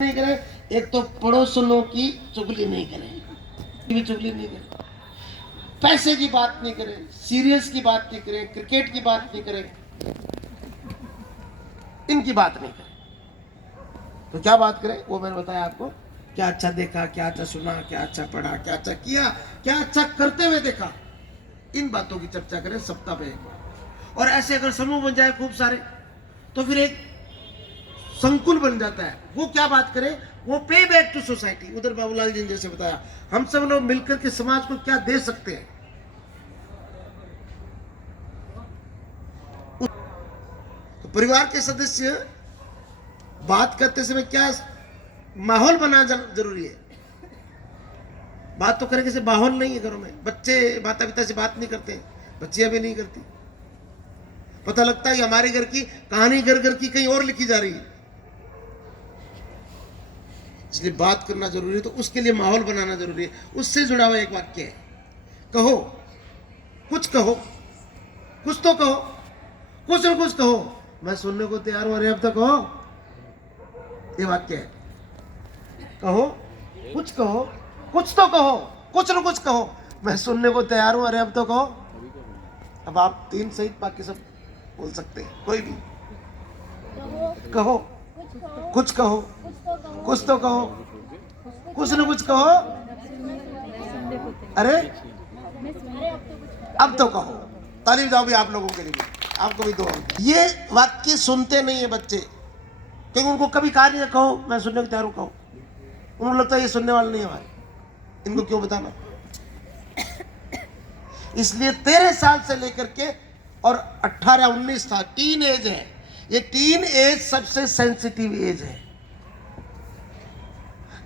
नहीं करें, एक तो पड़ोसनों की चुगली नहीं करें, भी चुगली नहीं करें, पैसे की बात नहीं करें, सीरियल्स की बात नहीं करें, क्रिकेट की बात नहीं करें, इनकी बात नहीं करें। तो क्या बात करें वो मैंने बताया आपको। क्या अच्छा देखा, क्या अच्छा सुना, क्या अच्छा पढ़ा, क्या अच्छा किया, क्या अच्छा करते हुए देखा, इन बातों की चर्चा करें सप्ताह में एक बार। और ऐसे अगर समूह बन जाए खूब सारे तो फिर एक संकुल बन जाता है। वो क्या बात करें, वो पे बैक टू सोसाइटी। उधर बाबूलाल जी ने जैसे बताया, हम सब लोग मिलकर के समाज को क्या दे सकते हैं। तो परिवार के सदस्य बात करते समय क्या माहौल बनाना जरूरी है। बात तो करें कैसे, माहौल नहीं है घरों में, बच्चे माता पिता से बात नहीं करते, बच्चियां भी नहीं करती। पता लगता है कि हमारे घर की कहानी घर घर की कहीं और लिखी जा रही है। इसलिए बात करना जरूरी है, तो उसके लिए माहौल बनाना जरूरी है। उससे जुड़ा हुआ एक वाक्य है, कहो कहो, कुछ तो कहो, कुछ न कुछ कहो, मैं सुनने को तैयार हूं, अरे अब तक कहो। ये वाक्य है, कहो कुछ तो कहो, कुछ न कुछ कहो, मैं सुनने को तैयार हूं, अरे अब तो कहो। अब आप तीन सहित बाकी सब बोल सकते हैं, कोई भी। कहो कुछ कहो, कुछ तो कहो, कुछ न कुछ कहो, अरे अब तो कहो। ताली बजाओ भी आप लोगों के लिए, आपको भी दो। ये वाक्य सुनते नहीं है बच्चे, क्योंकि उनको कभी कहा नहीं कहो मैं सुनने को तैयार हूं, कहो। उनको लगता है ये सुनने वाले नहीं है हमारे, इनको क्यों बताना। इसलिए 13 साल से लेकर के और 18-19 था, टीन एज है। ये टीन एज सबसे सेंसिटिव एज है,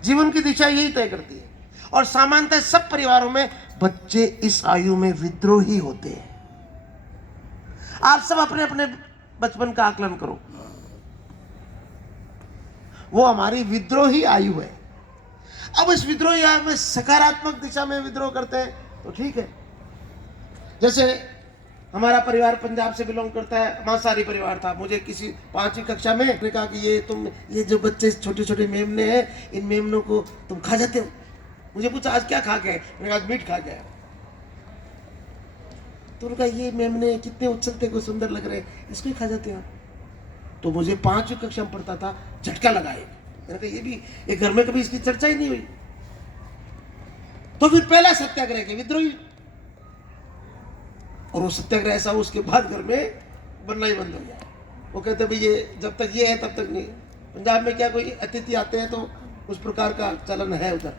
जीवन की दिशा यही तय करती है। और सामान्यतः सब परिवारों में बच्चे इस आयु में विद्रोही होते हैं। आप सब अपने अपने बचपन का आकलन करो, वो हमारी विद्रोही आयु है। अब इस विद्रोही आयु में सकारात्मक दिशा में विद्रोह करते हैं तो ठीक है। जैसे हमारा परिवार पंजाब से बिलोंग करता है, मांसाहारी परिवार था। मुझे किसी 5वीं कक्षा में कहा कि ये जो बच्चे छोटे छोटे मेमने हैं, इन मेमनों को तुम खा जाते हो। मुझे पूछा आज क्या खा गए, मैंने आज मीट खा गया। तो उन्होंने कहा ये मेमने कितने उछलते को सुंदर लग रहे, इसको ही खा जाते हो। तो मुझे 5वीं कक्षा में पढ़ता था, झटका लगाए। मैंने कहा ये भी एक घर में कभी इसकी चर्चा ही नहीं हुई। तो फिर पहला सत्याग्रह के विद्रोही, और वो सत्याग्रह ऐसा उसके बाद घर में बनना ही बंद हो गया। वो कहते भाई ये जब तक ये है तब तक नहीं। पंजाब में क्या कोई अतिथि आते हैं तो उस प्रकार का चलन है उधर,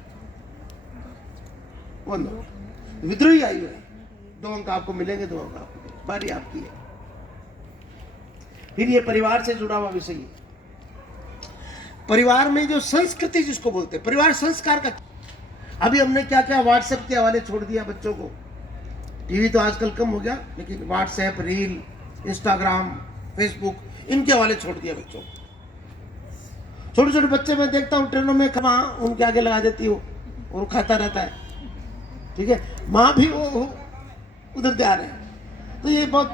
बंद हो गया। विद्रोही आयु है। 2 अंक आपको मिलेंगे, 2 अंक आपको, बारी आपकी है। फिर ये परिवार से जुड़ा हुआ विषय है। परिवार में जो संस्कृति जिसको बोलते हैं, परिवार संस्कार का। अभी हमने क्या क्या व्हाट्सएप के हवाले छोड़ दिया बच्चों को। टीवी तो आजकल कम हो गया, लेकिन व्हाट्सएप, रील, इंस्टाग्राम, फेसबुक, इनके हवाले छोड़ दिया बच्चों को। छोटे छोटे बच्चे मैं देखता हूँ ट्रेनों में खमा उनके आगे लगा देती हो और वो खाता रहता है, ठीक है। माँ भी वो उधर तैयार है। तो ये बहुत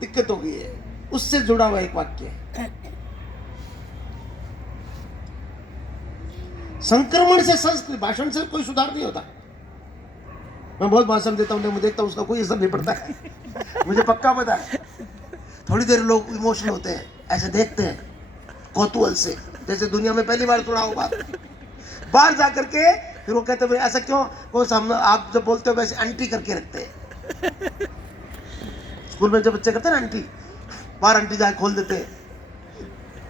दिक्कत हो गई है। उससे जुड़ा हुआ एक वाक्य है, संक्रमण से संस्कृति। भाषण से कोई सुधार नहीं होता। मैं बहुत भाषण देता हूँ, मैं देखता हूँ उसका कोई असर नहीं पड़ता है। मुझे पक्का पता है। थोड़ी देर लोग इमोशनल होते हैं, ऐसे देखते हैं कौतूहल से, जैसे दुनिया में पहली बार सुना होगा। बाहर जाकर के फिर वो कहते हैं ऐसा क्यों, वो हम आप जब बोलते हो वैसे आंटी करके रखते हैं। स्कूल में जब बच्चे करते हैं ना आंटी, बाहर आंटी जाके खोल देते हैं,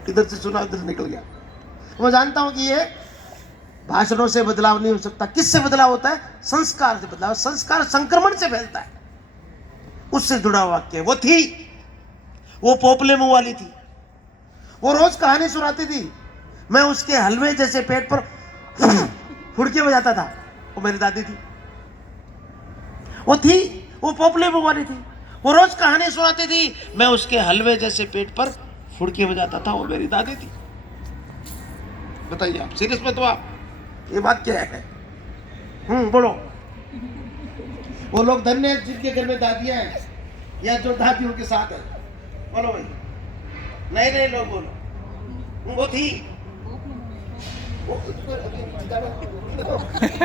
इधर से सुना उधर से निकल गया। मैं जानता हूँ कि ये भाषणों से बदलाव नहीं हो सकता। किससे बदलाव होता है? संस्कार से बदलाव। संस्कार संक्रमण से फैलता है। उससे जुड़ा हुआ वाक्य वो थी, वो पोपले मुंह वाली थी। वो रोज कहानी सुनाती थी, मैं उसके हलवे जैसे पेट पर फुड़के बजाता था। वो मेरी दादी थी। वो थी, वो पोपले मुंह वाली थी। वो रोज कहानी सुनाती थी, मैं उसके हलवे जैसे पेट पर फुड़के बजाता था। वो मेरी दादी थी। बताइए आप सीरियस में, तो आप ये बात क्या है? बोलो। वो लोग धन्य हैं जिनके घर में दादियां हैं या जो दादियों के साथ है। बोलो भाई, नए नए लोग बोलो। वो थी,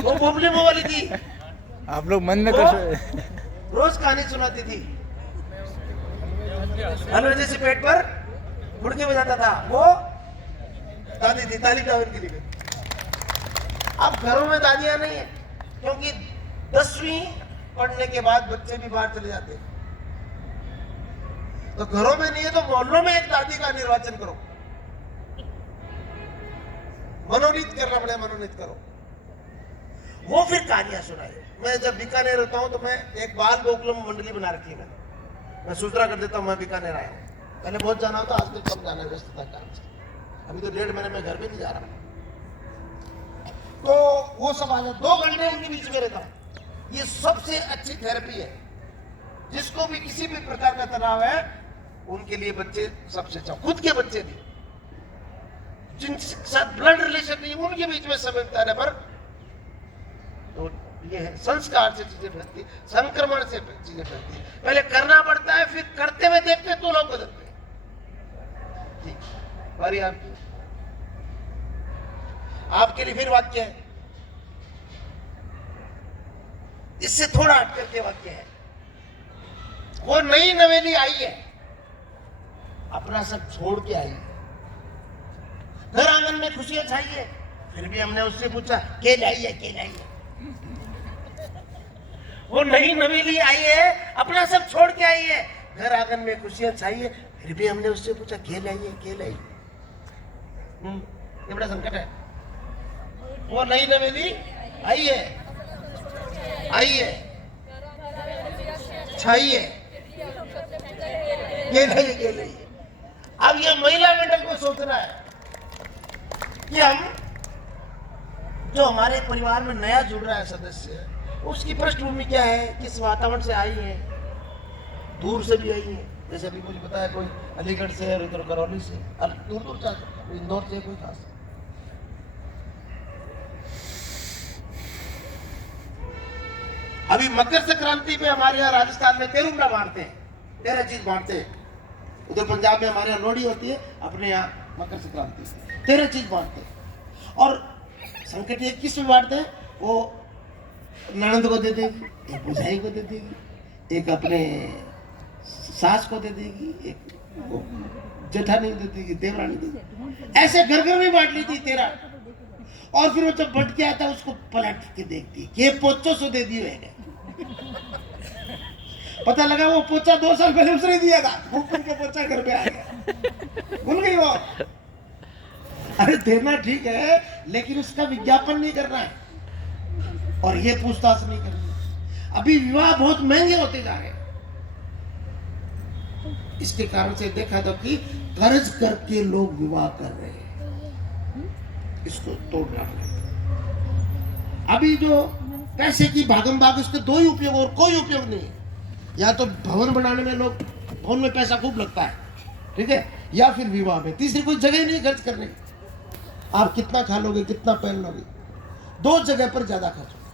वो बोबली मुंह वाली थी, आप लोग मन में वो कर रोज कहानी सुनाती थी, हलवा जैसे पेट पर मुड़के बजाता था, वो दादी थी, ताली बजाओ इनके लिए। अब घरों में दादियां नहीं है, क्योंकि 10वीं पढ़ने के बाद बच्चे भी बाहर चले जाते हैं, तो घरों में नहीं है तो मोहल्लों में एक दादी का निर्वाचन करो, मनोनीत करना पड़े, मनोनीत करो, वो फिर कहानियां सुनाए। मैं जब बीकानेर रहता हूं तो मैं एक बाल गोकुलम मंडली बना रखी है, मैं सूचना कर देता हूं मैं बीकानेर आया हूं, पहले बहुत जाना होता, आजकल कम जाना है व्यस्तता कारण से, अभी तो 1.5 महीने में घर भी नहीं जा रहा, तो वो सब आ जाए, 2 घंटे उनके बीच में रहता हूं। ये सबसे अच्छी थेरेपी है, जिसको भी किसी भी प्रकार का तनाव है उनके लिए बच्चे सबसे अच्छा, खुद के बच्चे भी जिनके साथ ब्लड रिलेशन नहीं उनके बीच में समय बिताने पर, तो ये है संस्कार से चीजें फैलती, संक्रमण से चीजें फैलती। पहले करना पड़ता है, फिर करते हुए देखते तो लोग बदलते हैं। ठीक, बारी आपके लिए फिर वाक्य है, इससे थोड़ा हट करके वाक्य है। वो नई नवेली आई है, अपना सब छोड़ के आई, घर आंगन में खुशियां चाहिए, फिर भी हमने उससे पूछा के लाई है, के लाई है। वो नई नवेली आई है, अपना सब छोड़ के आई है, घर आंगन में खुशियां चाहिए, फिर भी हमने उससे पूछा के लाई है, के लाई। ये बड़ा संकट है। वो नई नवेली आई है, चाहिए, के लाई। अब ये महिला मंडल को सोचना है कि हम जो हमारे परिवार में नया जुड़ रहा है सदस्य, उसकी पृष्ठभूमि क्या है, किस वातावरण से आई है, दूर से भी आई है, जैसे अभी मुझे बताया कोई अलीगढ़ से और इधर करौली से, दूर दूर से, इंदौर से कोई खास। अभी मकर संक्रांति पे हमारे यहाँ राजस्थान में तेरुमड़ा बांटते हैं, 13 चीज बांटते हैं। उधर पंजाब में हमारे यहाँ लोहड़ी होती है, अपने यहाँ मकर संक्रांति 13 चीज बांटते हैं। और संकट ये किस में बांटते हैं, वो ननंद को दे देगी, एक भुजाई को दे देगी, एक अपने सास को दे देगी, एक जेठानी को दे देगी, देवरानी दे देगी, ऐसे घर घर में बांट ली थी 13। और फिर वो जब बट के आता उसको पलट के देखती कि पोचो सो दे दियो है। पता लगा वो पोचा 2 साल पहले उसने दिया था, ऊपर के पोचा घर पे आ गया, भूल गई वो। अरे देना ठीक है, लेकिन उसका विज्ञापन नहीं करना है और ये पूछताछ नहीं करनी। अभी विवाह बहुत महंगे होते जा रहे हैं, इसके कारण से देखा तो कि कर्ज करके लोग विवाह कर रहे हैं, इसको तोड़ना पड़ेगा। अभी जो पैसे की भागम भाग, उसके 2 ही उपयोग और कोई उपयोग नहीं है। या तो भवन बनाने में लोग, भवन में पैसा खूब लगता है, ठीक है, या फिर विवाह में, तीसरी कोई जगह ही नहीं खर्च करने की। आप कितना खा लोगे, कितना पहन लोगे, 2 जगह पर ज्यादा खर्च होगा।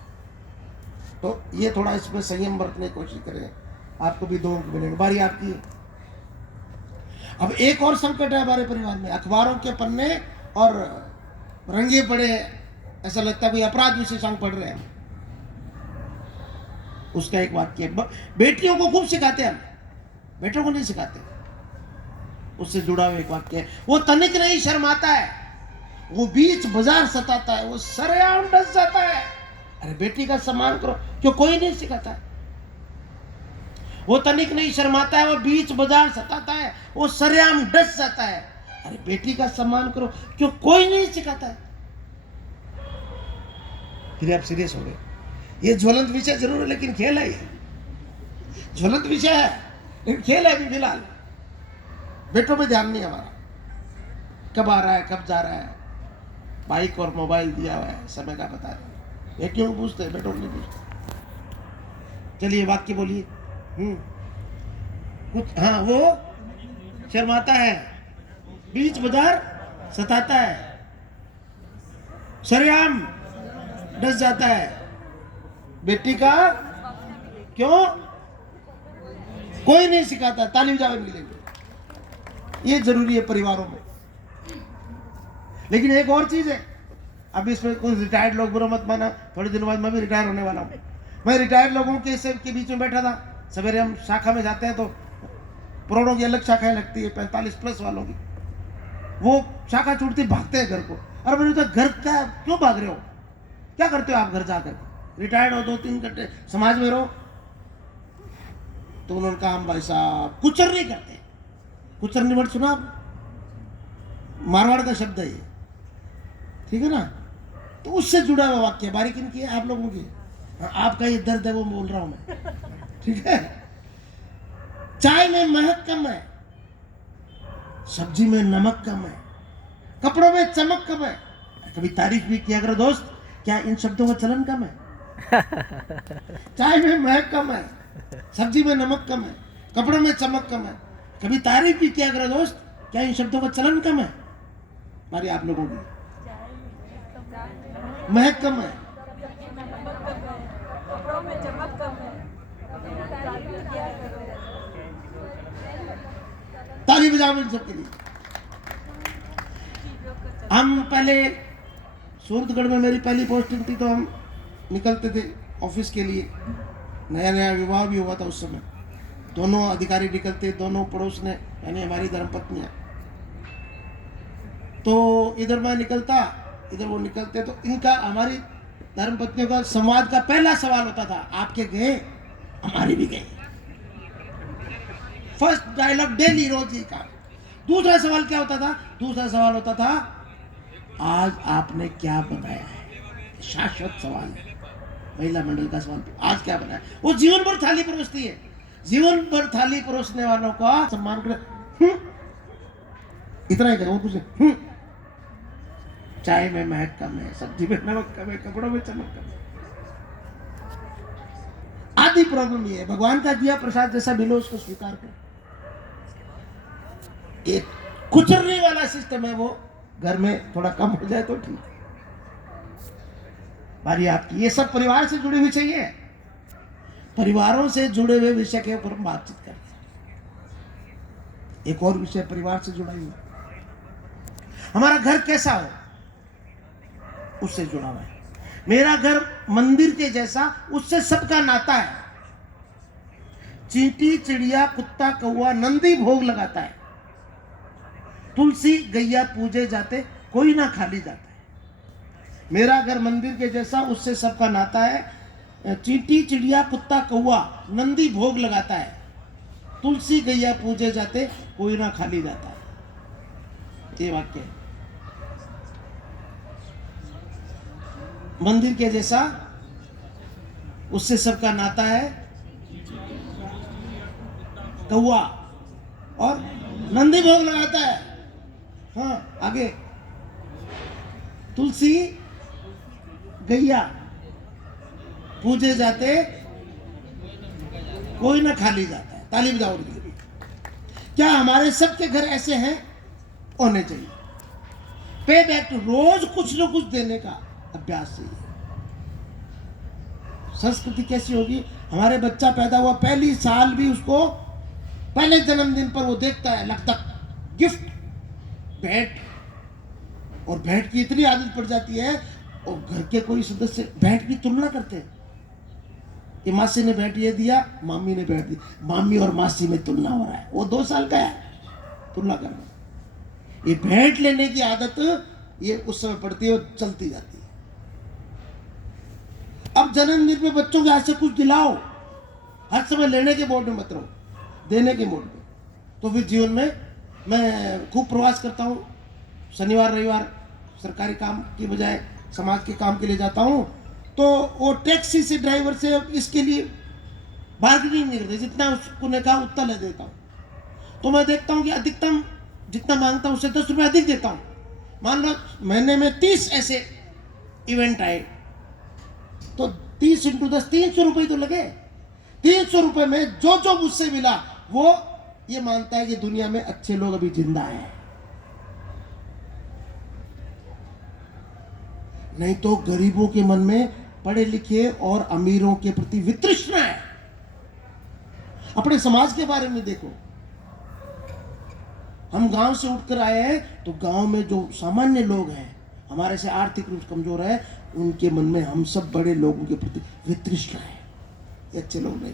तो ये थोड़ा इसमें संयम बरतने की कोशिश करें, आपको भी 2 अंक मिलेंगे। बारी आपकी है। अब एक और संकट है हमारे परिवार में, अखबारों के पन्ने और रंगे पड़े, ऐसा लगता है कोई अपराध विशेषांक पढ़ रहे हैं। उसका एक वाक्य, बेटियों को खूब सिखाते हैं हम, बेटों को नहीं सिखाते। उससे जुड़ा हुआ एक वाक्य है, वो तनिक नहीं शर्माता है, वो बीच बाजार सताता है, वो सरेआम डस जाता है। अरे बेटी का सम्मान करो, क्यों कोई नहीं सिखाता है। वो तनिक नहीं शर्माता है, वो बीच बाजार सताता है, वो सरेआम डस जाता है। अरे बेटी का सम्मान करो, क्यों कोई नहीं सिखाता है। फिर आप सीरियस हो गए। ये ज्वलंत विषय जरूर है, लेकिन खेल है, ये ज्वलंत विषय है लेकिन खेल है अभी फिलहाल। बेटों पे ध्यान नहीं हमारा, कब आ रहा है, कब जा रहा है, बाइक और मोबाइल दिया हुआ है, समय का बता रहे। ये क्यों पूछते हैं, बेटों को नहीं पूछते। चलिए वाक्य बोलिए। कुछ, हाँ, वो शर्माता है, बीच बाजार सताता है, सरेआम डस जाता है। बेटी का क्यों कोई नहीं सिखाता, ताली बजावे मिलेंगे। ये जरूरी है परिवारों में। लेकिन एक और चीज है, अब इसमें कुछ रिटायर्ड लोग बुरा मत माना, थोड़े दिनों बाद मैं भी रिटायर होने वाला हूँ। मैं रिटायर्ड लोगों के बीच में बैठा था। सवेरे हम शाखा में जाते हैं तो पुरानों की अलग शाखाएं लगती है, 45+ वालों की। वो शाखा छूटती भागते हैं घर को। और मैंने कहा घर क्या क्यों भाग रहे हो, क्या करते हो आप घर जाकर? रिटायर्ड हो 2-3 घंटे समाज में रहो। तो उन्होंने कहा हम भाई साहब कुचर नहीं करते। कुचर नहीं वर्ड सुना आप? मारवाड़ का शब्द है ये, ठीक है ना? तो उससे जुड़ा हुआ वाक्य बारीकी की है आप लोगों की। आपका ये दर्द है वो बोल रहा हूं मैं, ठीक है? चाय में महक कम है, सब्जी में नमक कम है, कपड़ों में चमक कम है। कभी तारीफ भी किया करो दोस्त, क्या इन शब्दों का चलन कम है? चाय में महक कम है, सब्जी में नमक कम है, कपड़ों में चमक कम है। कभी तारीफ भी किया करो दोस्त, क्या इन शब्दों का चलन कम है? हमारी आप लोगों की महक कम है, ताली बजाओ इन सबके लिए। हम पहले सूरतगढ़ में मेरी पहली पोस्टिंग थी, तो हम निकलते थे ऑफिस के लिए। नया नया विवाह भी हुआ था उस समय। दोनों अधिकारी निकलते, दोनों पड़ोस ने, यानी हमारी धर्मपत्नियां। तो इधर मैं निकलता, इधर वो निकलते। तो इनका हमारी धर्मपत्नियों का संवाद का पहला सवाल होता था, आपके गए? हमारी भी गई। फर्स्ट डायलॉग डेली रोज ही का। दूसरा सवाल क्या होता था? दूसरा सवाल होता था, आज आपने क्या बनाया है? शाश्वत सवाल है, महिला मंडल का सवाल। आज क्या बनाया? वो जीवन भर थाली परोसती है। जीवन भर थाली परोसने वालों का सम्मान कर, इतना ही करो, कुछ नहीं। चाय में महक कम है, सब्जी में नमक कम है, कपड़ों में चमक कम है। आधी प्रॉब्लम ये है, भगवान का दिया प्रसाद जैसा मिलो उसको स्वीकार करो। एक कुचरने वाला सिस्टम है, वो घर में थोड़ा कम हो जाए तो ठीक है। बारी आपकी। ये सब परिवार से जुड़ी हुई चाहिए। परिवारों से जुड़े हुए विषय के ऊपर हम बातचीत करते हैं। एक और विषय परिवार से जुड़ा हुआ, हमारा घर कैसा हो उससे जुड़ा हुआ है। मेरा घर मंदिर के जैसा, उससे सबका नाता है। चींटी चिड़िया कुत्ता कौवा नंदी भोग लगाता है, तुलसी गैया पूजे जाते, कोई ना खाली जाता है। मेरा घर मंदिर के जैसा, उससे सबका नाता है। चींटी चिड़िया कुत्ता कौवा नंदी भोग लगाता है, तुलसी गैया पूजे जाते, कोई ना खाली जाता है। ये वाक्य है। मंदिर के जैसा, उससे सबका नाता है। कौवा और नंदी भोग लगाता है। हाँ, आगे तुलसी गैया पूजे जाते, कोई ना खाली जाता है। ताली बजाओ उनके लिए। क्या हमारे सबके घर ऐसे हैं? होने चाहिए। पे बैक, रोज कुछ न कुछ देने का अभ्यास चाहिए। संस्कृति कैसी होगी? हमारे बच्चा पैदा हुआ पहली साल भी उसको पहले जन्मदिन पर वो देखता है, लगता गिफ्ट, भेंट, और भेंट की इतनी आदत पड़ जाती है, और घर के कोई सदस्य भेंट की तुलना करते हैं कि मासी ने भेंट ये दिया, मामी ने भेंट दी। मामी और मासी में तुलना हो रहा है। वो 2 साल का है, तुलना करना। ये भेंट लेने की आदत ये उस समय पड़ती है और चलती जाती है। अब जन्मदिन में बच्चों के हाथ से कुछ दिलाओ, हर समय लेने के मोड में मत रहो, देने के मोड में। तो फिर जीवन में मैं खूब प्रवास करता हूँ। शनिवार रविवार सरकारी काम की बजाय समाज के काम के लिए जाता हूँ। तो वो टैक्सी से ड्राइवर से इसके लिए बार्गेनिंग नहीं करते, जितना उसको ने कहा उतना ले देता हूँ। तो मैं देखता हूँ कि अधिकतम जितना मांगता हूँ उससे 10 रुपये अधिक देता हूँ। मान लो महीने में 30 ऐसे इवेंट आए, तो 30 × 10 300 रुपये तो लगे। 300 रुपये में जो जो मुझसे मिला, वो ये मानता है कि दुनिया में अच्छे लोग अभी जिंदा हैं। नहीं तो गरीबों के मन में पढ़े लिखे और अमीरों के प्रति वितृष्णा है। अपने समाज के बारे में देखो। हम गांव से उठकर आए हैं, तो गांव में जो सामान्य लोग हैं, हमारे से आर्थिक रूप से कमजोर है, उनके मन में हम सब बड़े लोगों के प्रति वितृष्णा है। ये अच्छे लोग नहीं।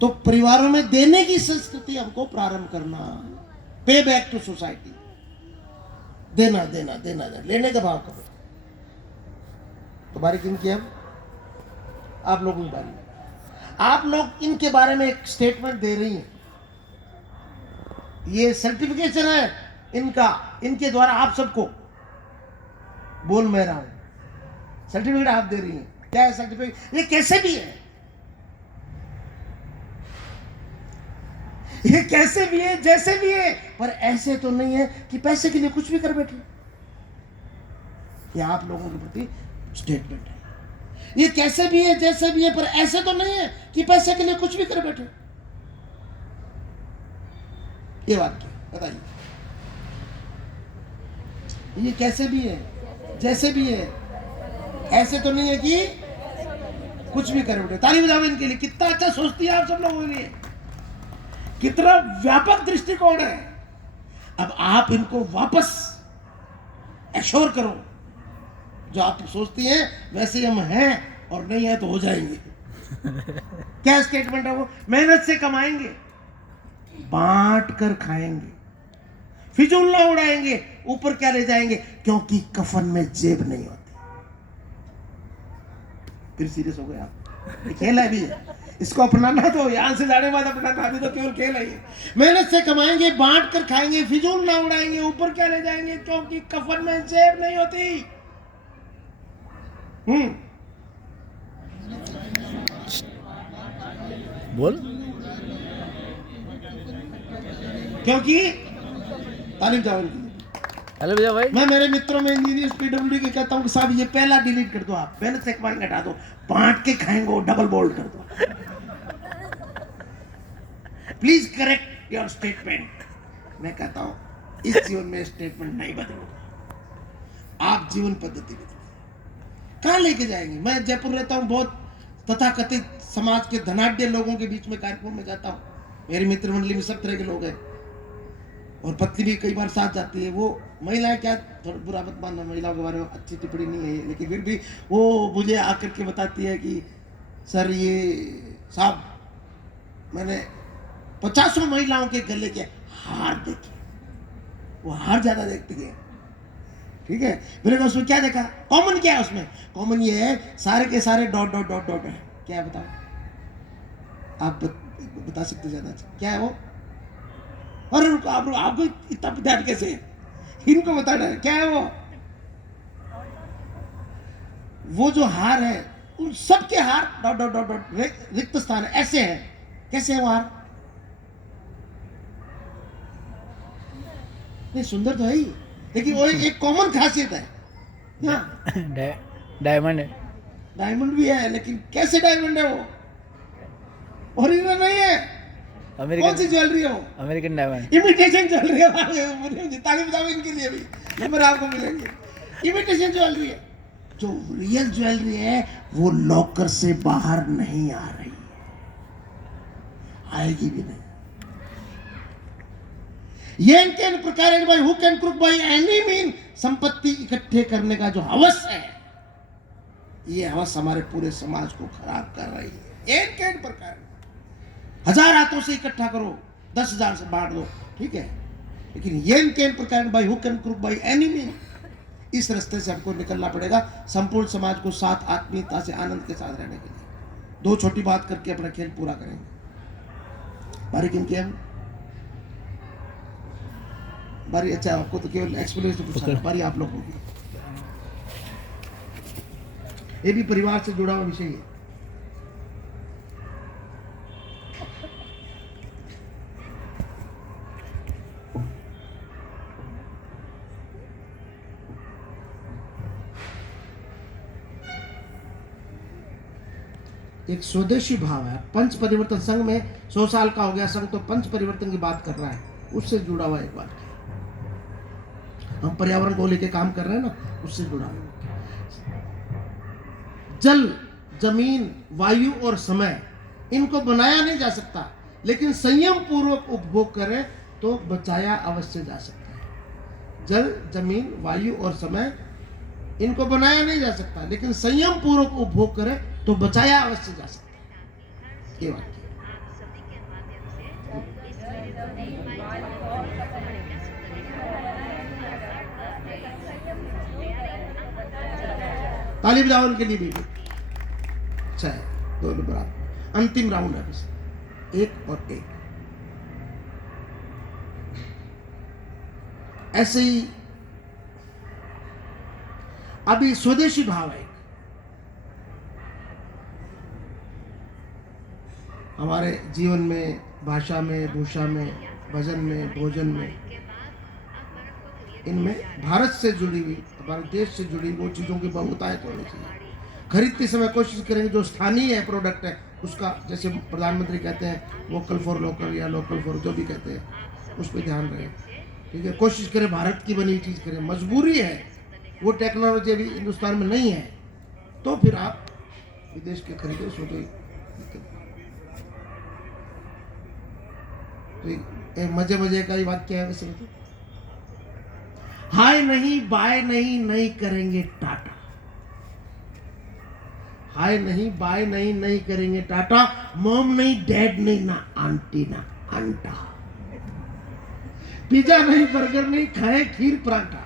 तो परिवारों में देने की संस्कृति हमको प्रारंभ करना, पे बैक टू सोसाइटी, देना देना देना देना, लेने का भाव करो। तुम्हारी किन की हम, आप लोगों की बारी। आप लोग इनके बारे में एक स्टेटमेंट दे रही हैं, ये सर्टिफिकेशन है इनका, इनके द्वारा आप सबको बोल मैं रहा हूं, सर्टिफिकेट आप दे रही हैं। क्या है सर्टिफिकेट? ये कैसे भी है, ये कैसे भी है, जैसे भी है, पर ऐसे तो नहीं है कि पैसे के लिए कुछ भी कर बैठे। ये आप लोगों के प्रति स्टेटमेंट है। ये कैसे भी है, जैसे भी है, पर ऐसे तो नहीं है कि पैसे के लिए कुछ भी कर बैठे। ये वाक्य बताइए, ये कैसे भी है, जैसे भी है, ऐसे तो नहीं है कि कुछ भी कर बैठे। ताली बजाओ इनके लिए। कितना अच्छा सोचती है आप सब लोगों के लिए, कितना व्यापक दृष्टिकोण है। अब आप इनको वापस एश्योर करो, जो आप सोचती हैं वैसे हम हैं और नहीं है तो हो जाएंगे। क्या स्टेटमेंट है वो? मेहनत से कमाएंगे, बांट कर खाएंगे, फिजूल ना उड़ाएंगे, ऊपर क्या ले जाएंगे, क्योंकि कफन में जेब नहीं होती। फिर सीरियस हो गए आप। ये खेल है भी, इसको अपनाना तो यहां से जाने बाद अपनाना, अभी तो केवल खेल है ये। मेहनत से कमाएंगे, बांट कर खाएंगे, फिजूल ना उड़ाएंगे, ऊपर क्या ले जाएंगे, क्योंकि कफन में जेब नहीं होती। बोल। क्योंकि तालीम जाओ इनकी। हेलो भैया भाई, मैं मेरे मित्रों में इंजीनियर्स पीडब्ल्यूडी के कहता हूं कि साहब ये पहला डिलीट कर दो, आप मेहनत से कमाएंगे हटा दो, बांट के खाएंगे डबल बोल्ड कर दो। Please correct your statement. मैं कहता हूं इस जीवन में स्टेटमेंट नहीं बदलेगा, आप जीवन पद्धति बदलो। कहां लेके जाएंगे? मैं जयपुर रहता हूं, बहुत तथाकथित समाज के धनाढ्य लोगों के बीच में कार्यक्रम में जाता हूं। मेरी मित्र मंडली में सब तरह के लोग हैं, और पत्नी भी कई बार साथ जाती है। वो महिलाएं, क्या थोड़ा बुरा मत मानना, महिलाओं के बारे में अच्छी टिप्पणी नहीं है, लेकिन फिर भी वो मुझे आकर के बताती है कि सर ये साहब मैंने 50 महिलाओं के गले के हार देखे। वो हार ज्यादा देखती है, ठीक है। मैंने कहा उसमें क्या देखा, कॉमन क्या है उसमें? कॉमन ये है सारे के सारे डॉट डॉट डॉट डॉट है। क्या है बताओ, आप बता सकते ज्यादा अच्छा क्या है वो? और आपको इतना ध्यान कैसे है? इनको बताना है क्या है वो? वो जो हार है, उन सब के हार डॉट डॉट डॉट डॉट रिक्त स्थान ऐसे है। कैसे है वो हार? नहीं, सुंदर तो है ही, लेकिन वो एक कॉमन खासियत है। डायमंड है। डायमंड भी है, लेकिन कैसे डायमंड है वो? ओरिजिनल नहीं है। कौन सी ज्वेलरी है वो? American diamond. इमिटेशन ज्वेलरी है। ताली बजाओ इनके लिए भी, नंबर आपको मिलेंगे। इमिटेशन ज्वेलरी है। जो रियल ज्वेलरी है वो लॉकर से बाहर नहीं आ रही है, आएगी भी नहीं। ये प्रकार by hook and crook by any mean संपत्ति इकट्ठे करने का जो हवस है, ये हवस हमारे पूरे समाज को खराब कर रही है। एक प्रकार 1000 हाथों से इकट्ठा करो, 10,000 से बांट दो, ठीक है, लेकिन ये प्रकार by hook and crook by any mean, इस रास्ते से हमको निकलना पड़ेगा संपूर्ण समाज को साथ आत्मीयता से आनंद के साथ रहने के लिए। 2 छोटी बात करके अपना खेल पूरा करेंगे। बारी किनकी है? बारी, अच्छा आपको तो केवल एक्सप्लेनेशन पूछना, बारी आप लोगों की। ये भी परिवार से जुड़ा हुआ विषय है। एक स्वदेशी भाव है। पंच परिवर्तन संघ में 100 साल का हो गया संघ, तो पंच परिवर्तन की बात कर रहा है, उससे जुड़ा हुआ एक बात। हम पर्यावरण को लेकर काम कर रहे हैं ना, उससे जुड़ा हुआ। जल, जमीन, वायु और समय, इनको बनाया नहीं जा सकता, लेकिन संयम पूर्वक उपभोग करें तो बचाया अवश्य जा सकता है। जल, जमीन, वायु और समय, इनको बनाया नहीं जा सकता, लेकिन संयम पूर्वक उपभोग करे तो बचाया अवश्य जा सकता है। ये वाक्य ताली बजाओ उनके लिए भी। अच्छा है, 2 नंबर आप अंतिम राउंड है बस, 1 और 1। ऐसे ही अभी स्वदेशी भाव है हमारे जीवन में, भाषा में, भूषा में, भजन में, भोजन में, इनमें भारत से जुड़ी हुई, हमारे देश से जुड़ी वो चीज़ों की बहुतायत होनी चाहिए। खरीदते समय कोशिश करेंगे जो स्थानीय है प्रोडक्ट है उसका, जैसे प्रधानमंत्री कहते हैं वोकल फॉर लोकल या लोकल फॉर जो भी कहते हैं, उस पर ध्यान रहे। ठीक है, कोशिश करें भारत की बनी हुई चीज़ करें। मजबूरी है, वो टेक्नोलॉजी अभी हिंदुस्तान में नहीं है, तो फिर आप विदेश के खरीदो, उसमें कोई दिक्कत नहीं। तो मजे मजे का ही वाक्य है वैसे तो, हाय नहीं बाय नहीं, नहीं करेंगे टाटा। हाय नहीं बाय नहीं, नहीं करेंगे टाटा। मॉम नहीं, डैड नहीं, ना आंटी ना अंटा। पिज्जा नहीं, बर्गर नहीं, खाए खीर पराठा।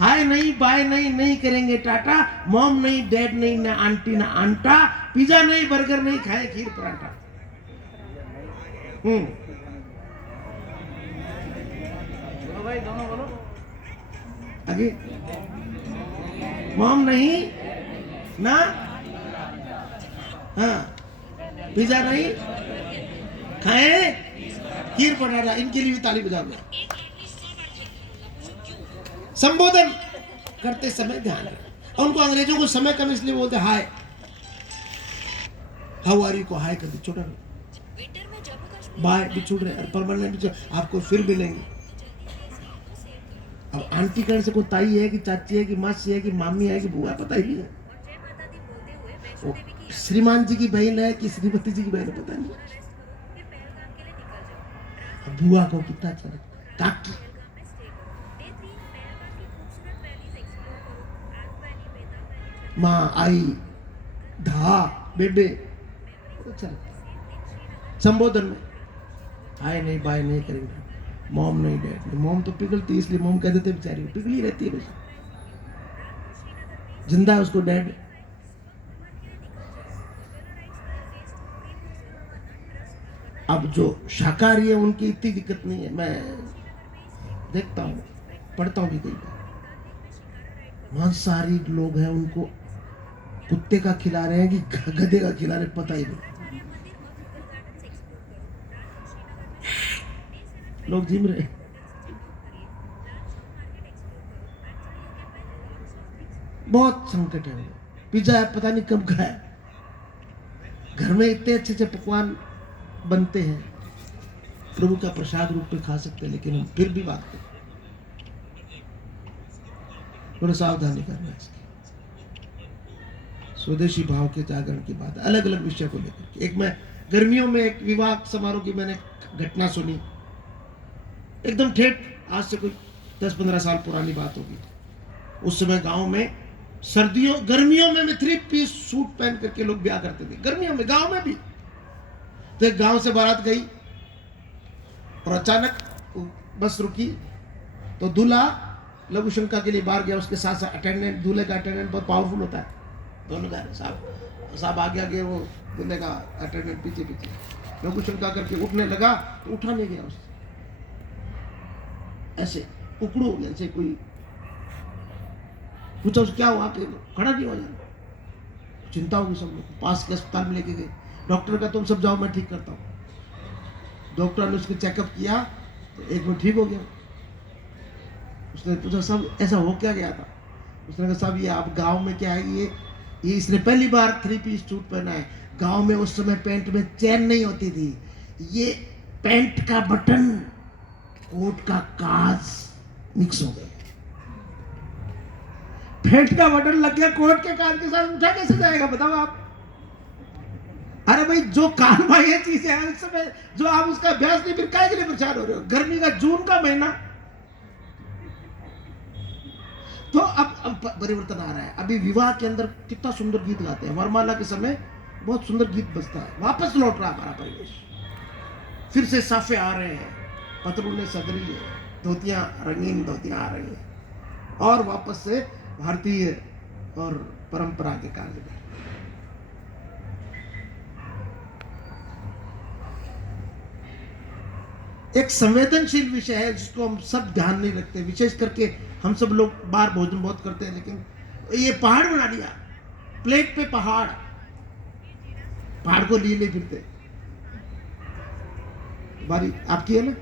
हाय नहीं बाय नहीं, नहीं करेंगे टाटा। मॉम नहीं, डैड नहीं, ना आंटी ना अंटा। पिज्जा नहीं, बर्गर नहीं, खाए खीर पराठा। बोलो भाई, दोनों बोलो। आगे, मॉम नहीं ना, हाँ, पिज्जा नहीं, खाए खीर पराठा। इनके लिए भी ताली बजाओगे। संबोधन करते समय ध्यान रखें। उनको अंग्रेजों को समय कम इसलिए बोलते हाय, हाउ आर यू को हाय कर दी, छोटा बाय भी छूट रहे, परमानेंट भी आपको फिर मिलेंगे। अब आंटी करने से कोई ताई है कि चाची है कि मासी है कि मामी है कि बुआ, पता ही नहीं है। श्रीमान जी की बहन है कि श्रीमती जी की बहन है, पता नहीं। बुआ को कितना अच्छा लगता, काकी। माँ, आई, धा, बेबे, अच्छा लगता। संबोधन में हाय नहीं बाय नहीं करेंगे, मॉम नहीं डैड नहीं। मॉम तो पिघलती, इसलिए मॉम कह देते बेचारी, पिघली रहती है बेचारी, जिंदा है उसको डैड। अब जो शाकाहारी है उनकी इतनी दिक्कत नहीं है, मैं देखता हूँ, पढ़ता हूँ भी कई बार। मांसाहारी लोग हैं, उनको कुत्ते का खिला रहे हैं कि गधे का खिला रहे, पता ही नहीं। लोग जिम रहे। बहुत संकट है। पिज्जा पता नहीं कब खाया। घर में इतने अच्छे अच्छे पकवान बनते हैं, प्रभु का प्रसाद रूप में खा सकते हैं, लेकिन हम फिर भी बात करते, थोड़ा सावधानी करना है इसकी। स्वदेशी भाव के जागरण की बात, अलग अलग विषय को लेकर। एक मैं गर्मियों में एक विवाह समारोह की मैंने घटना सुनी, एकदम ठेठ, आज से कोई 10-15 साल पुरानी बात होगी। उस समय गांव में गर्मियों में 3 पीस सूट पहन करके लोग ब्याह करते थे, गर्मियों में गांव में भी। तो एक गांव से बारात गई और अचानक बस रुकी, तो दूल्हा लघु शंका के लिए बाहर गया, उसके साथ साथ अटेंडेंट, दूल्हे का अटेंडेंट बहुत पावरफुल होता है, दोनों का साहब आगे आगे, वो दूल्हे का अटेंडेंट पीछे पीछे। लघु शंका करके उठने लगा तो उठा नहीं गया उससे, ऐसे उकड़ू हो गया, जैसे कोई पूछा उसे क्या हुआ, आप खड़ा नहीं हो जाए। चिंता होगी सब लोग, पास के अस्पताल में लेके गए। डॉक्टर का तुम सब जाओ, मैं ठीक करता हूँ। डॉक्टर ने उसको चेकअप किया तो 1 मिनट ठीक हो गया। उसने पूछा साहब ऐसा हो क्या गया था? उसने कहा साहब ये आप गांव में क्या है, ये इसने पहली बार 3 पीस सूट पहना है। गांव में उस समय पैंट में चैन नहीं होती थी, ये पैंट का बटन कोट का काज मिक्स हो गया, पैंट का बटन लग गया कोट के काज के साथ, उठा कैसे जाएगा बताओ आप? अरे भाई जो काम ये चीज है इस समय जो आप उसका अभ्यास नहीं, फिर काय के लिए परेशान हो रहे हो? गर्मी का जून का महीना, तो अब परिवर्तन आ रहा है। अभी विवाह के अंदर कितना सुंदर गीत गाते हैं, वरमाला के समय बहुत सुंदर गीत बजता है। वापस लौट रहा हमारा परिवेश, फिर से साफे आ रहे हैं, पतलूने सज रही है, धोतियां रंगीन धोतियां आ रही है, और वापस से भारतीय और परंपरा के कार्य में। एक संवेदनशील विषय है जिसको हम सब ध्यान नहीं रखते, विशेष करके हम सब लोग बाहर भोजन बहुत करते हैं, लेकिन ये पहाड़ बना लिया, प्लेट पे पहाड़, पहाड़ को लिए नहीं फिरते। बारी आपकी है ना।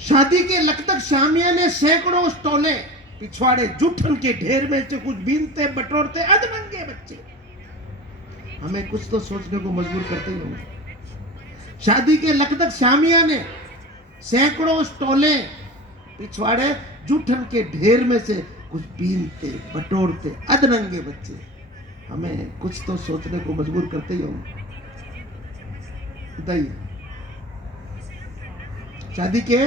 शादी के लगतक शामिया ने सैकड़ों स्टॉले, पिछवाड़े जूठन के ढेर में से कुछ बीनते बटोरते अधनंगे बच्चे। हमें कुछ तो सोचने को मजबूर करते ही होंगे। शादी के लगतक शामिया ने सैकड़ों स्टॉले, पिछवाड़े जूठन के ढेर में से कुछ बीनते बटोरते अधनंगे बच्चे। हमें कुछ तो सोचने को मजबूर करते ही होंगे। बताइए, शादी के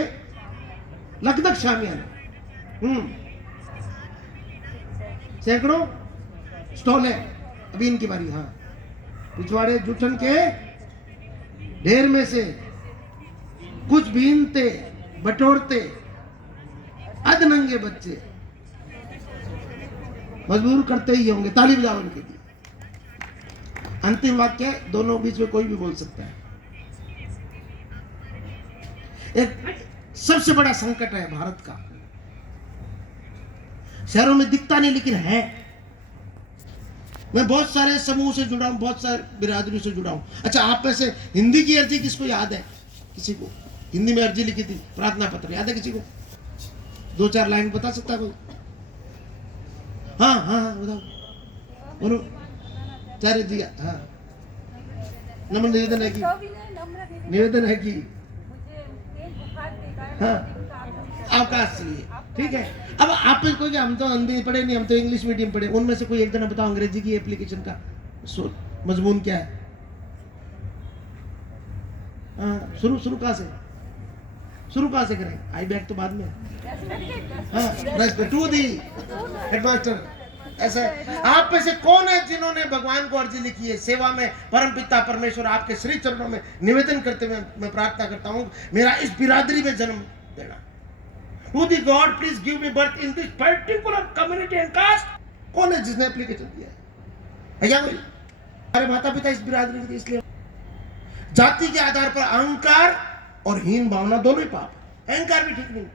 लगतक शामिया ने सैकड़ों स्टॉले, अभी इनकी बारी। हाँ, पिछवाड़े जूठन के ढेर में से कुछ बीनते बटोरते अधनंगे बच्चे। मजबूर करते ही होंगे, ताली बजाओ उनके लिए। अंतिम वाक्य दोनों बीच में कोई भी बोल सकता है। एक सबसे बड़ा संकट है भारत का, शहरों में दिखता नहीं लेकिन है। मैं बहुत सारे समूह से जुड़ा हूं, बहुत सारे बिरादरी से जुड़ा हूं। अच्छा, आप में से हिंदी की अर्जी किसको याद है? किसी को हिंदी में अर्जी लिखी थी, प्रार्थना पत्र याद है किसी को? 2-4 लाइन बता सकता है कोई? हाँ हाँ हाँ बताओ, बोलो। चारे जी, हाँ। नम्र निवेदन है कि हाँ अवकाश चाहिए, ठीक है। अब आप में कोई, हम तो हिंदी पढ़े नहीं, हम तो इंग्लिश मीडियम पढ़े, उनमें से कोई एक जना बताओ अंग्रेजी की एप्लीकेशन का मजमून क्या है? हाँ, शुरू कहाँ से करें? आई बैक तो बाद में। हाँ, टू दी हेडमास्टर। ऐसा आप में से कौन है जिन्होंने भगवान को अर्जी लिखी है? सेवा में परमपिता परमेश्वर आपके श्री चरणों में निवेदन करते हुए मैं प्रार्थना करता हूँ, मेरा इस बिरादरी में जन्म देना। Who the God please give me birth in this particular community and caste? कौन है जिसने एप्लीकेशन दिया है? भैया कोई? हमारे माता पिता इस बिरादरी के, इसलिए जाति के आधार पर अहंकार और हीन भावना दोनों ही पाप है। अहंकार भी ठीक नहीं।